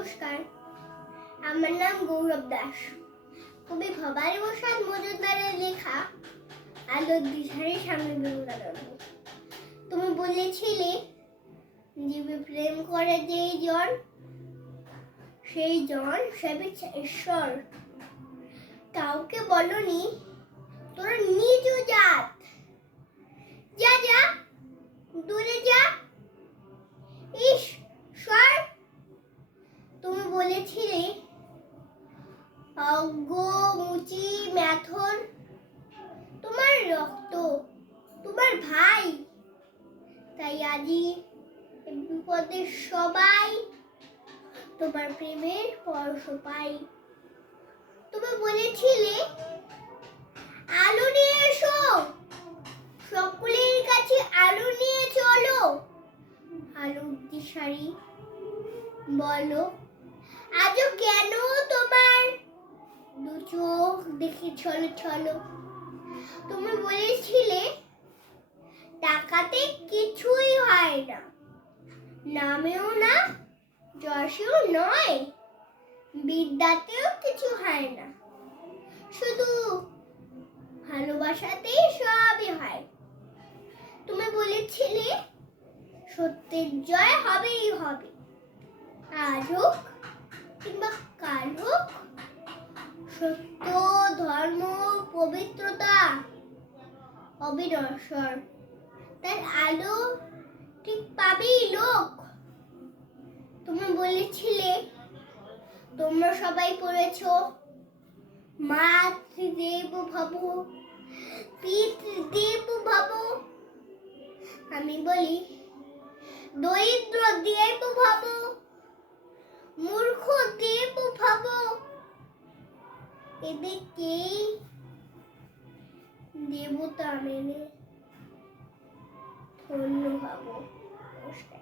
নমস্কার, আমার নাম গৌরব দাস। কবি ভবানী প্রসাদ মজুমদারের লেখা আলোর দিশারি স্বামী বিবেকানন্দ। তুমি বলেছিলে, জীবে প্রেম করে যেই জন, সেই জন সেবিছে ঈশ্বর। কাউকে বলনি তোরা নিচু জাত, যা যা দূরে যা, ইস সর। তুমি বলেছিলে, অজ্ঞ মুচি ম্যাথন তোমার রক্ত, তোমার ভাই। তাই আজি বিপদের সবাই তোমার প্রেমের স্পর্শ পাই। তুমি বলেছিলে, আলো নিয়ে এসো, সকলের কাছে আলো নিয়ে চলো। আলোর দিশারি বলো, আজও কেন তোমার দু চোখ দেখে ছলো ছলো। তুমি বলেছিলে, টাকাতে কিছুই হয় না, নামেও না যশেও নয়, বিদ্যাতেও কিছু হয় না, শুধু ভালোবাসাতেই সবই হয়। তুমি বলেছিলে, সত্যের জয় হবেই হবে, আজ হোক কিংবা কাল হোক। সত্য, ধর্ম, পবিত্রতা অবিনশ্বর, তার আলো ঠিক পাবেই লোক। তুমি বলেছিলে, তোমরা সবাই পড়েছ, মাতৃদেব ভব পিতৃদেব ভব। আমি বলি, দরিদ্র দেব ভব, মূর্খ দেব ভব। এদেরকেই দেবতা মেনে ধন্য ভাবো। নমস্কার।